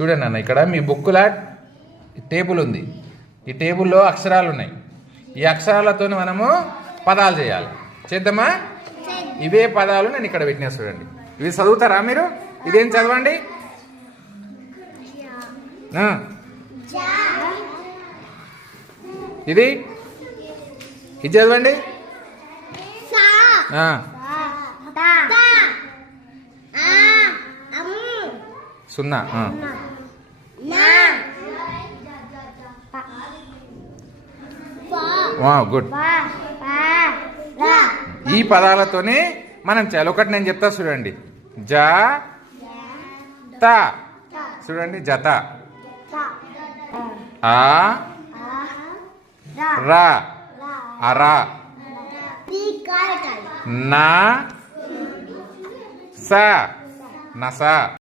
చూడండి అన్న, ఇక్కడ మీ బుక్కుల టేబుల్ ఉంది. ఈ టేబుల్లో అక్షరాలు ఉన్నాయి. ఈ అక్షరాలతో మనము పదాలు చేయాలి. చేద్దామా? ఇవే పదాలు నేను ఇక్కడ పెట్టినా చూడండి. ఇవి చదువుతారా మీరు? ఇదేం చదవండి. ఇది చదవండి. సున్నా. గుడ్. ఈ పదాలతోనే మనం చేయాలి. ఒకటి నేను చెప్తా చూడండి. జత. చూడండి, జత. రా, అరా. నా, స, నస.